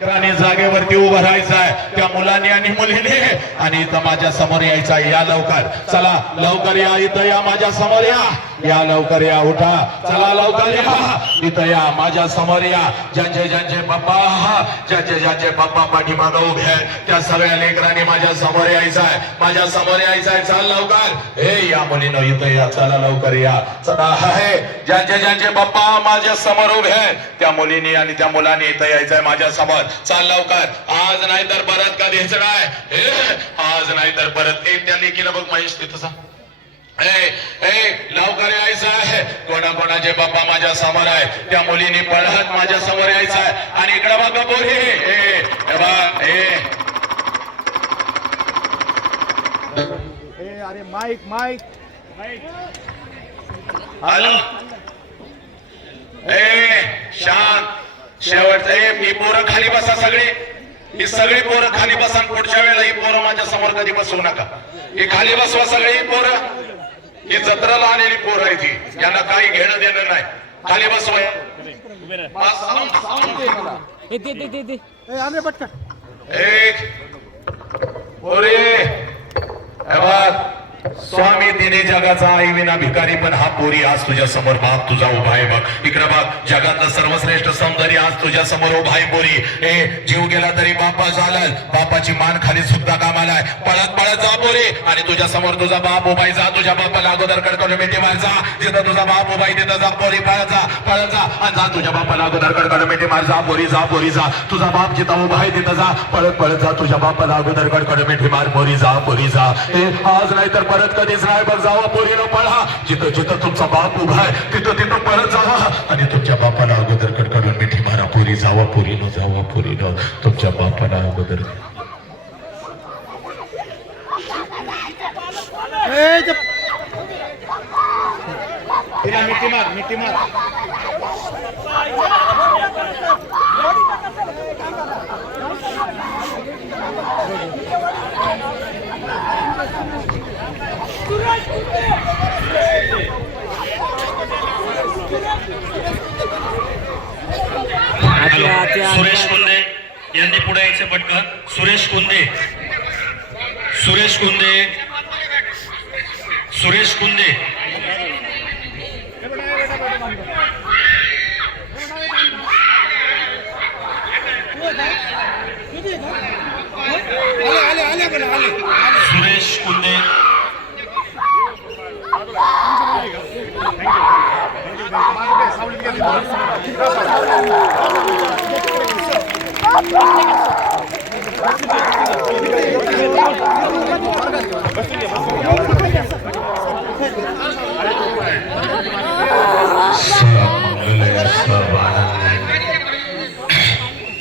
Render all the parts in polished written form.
लेकराने जागेवरती उभं राहायचंय त्या मुलांनी आणि मुलीने आणि इथं माझ्या समोर यायचा या लवकर चला लवकर या इथं या माझ्या समोर या लवकर या उठा चला लवकर या इथं या माझ्या समोर या ज्यांचे बाप्पा पाठीमागं उभे आहेत त्या सगळ्या लेकरांनी माझ्या समोर यायचंय चल लवकर हे या मुलीनं इथं या चला लवकर या चला हे ज्यांचे बाप्पा माझ्या समोर उभे आहेत त्या मुलींनी आणि त्या मुलांनी इथं यायचंय माझ्या समोर चाल लवकर आज नाही तर परत कधी नाही आज नाही तर परत त्या लेकीला बघ महेश तिथं लवकर यायचं आहे कोणाचे बाप्पा माझ्या समोर आहे त्या मुलीने पळत माझ्या समोर यायचं आहे आणि इकडे बघा पोरी अरे माईक हॅलो शांत शेवटचं मी पोरं खाली बसा ही सगळी पोरं खाली बसा पुढच्या वेळेला ही पोरं माझ्या समोर कधी बसवू नका ही खाली बसवा सगळी पोरं ही जत्राला आलेली पोरं आहे ती यांना काही घेणं देणं नाही खाली बसवा एक पोरे स्वामी तिने जगाचा आई विना भिकारी पण हा पोरी आज तुझ्या समोर बाप तुझा उभा आहे बघ इकडे बघ जगातलं सर्वश्रेष्ठ सौंदर्य आज तुझ्या समोर उभा आहे पोरी जीव गेला तरी बापा झालं बापाची मान खाली सुद्धा कामाला आहे पळत जा पोरी आणि तुझ्या समोर तुझा बाप उभाय जा तुझ्या बापाला अगोदर कडकडून मिठी मार जा जिथं तुझा बाप उभाय तिथं जा पोरी पळत जा आणि जा तुझ्या बापाला अगोदर कडकडून मिठी मार जा पोरी जा तुझा बाप जिथं उभा आहे तिथं जा पळत जा तुझ्या बापाला अगोदर कडकडून मिठी मार पोरी जा आज नाही तर परत कधीच नाही बघ जावा पोरीनं पळा जिथं तुमचा बाप उभा आहे तिथं परत जावा आणि तुमच्या बापाला अगोदर कडकडून मिठी मारा पोरी जावा पोरीनं तुमच्या बापाला अगोदर मिठी मार सुरेश कुंदे यांनी पुढे यायचे पटकन सुरेश कुंदे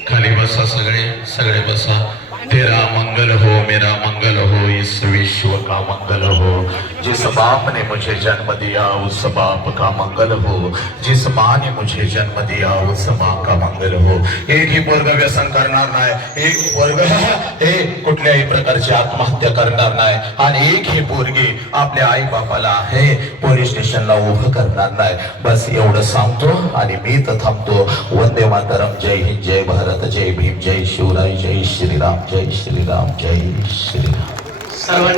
खाली बसा सगळे बसा तेरा मंगल हो मेरा मंगल हो इस विश्व का मंगल हो जिस बाप ने मुझे जन्म दिया उस बाप का मंगल हो जिस माँ ने मुझे जन्म दिया उस माँ का मंगल हो एक ही पोरग व्यसन करणार नाही एक पोरग कुठल्याही प्रकारची आत्महत्या करणार नाही आणि एक ही पोरगी आपल्या आई बापाला पोलीस स्टेशनला उभं करणार नाही बस एवढं सांगतो आणि मी तर थांबतो वंदे मातरम जय हिंद जय भारत जय भीम जय शिवराय जय श्रीराम जय श्रीराम जय श्रीराम सर्वांनी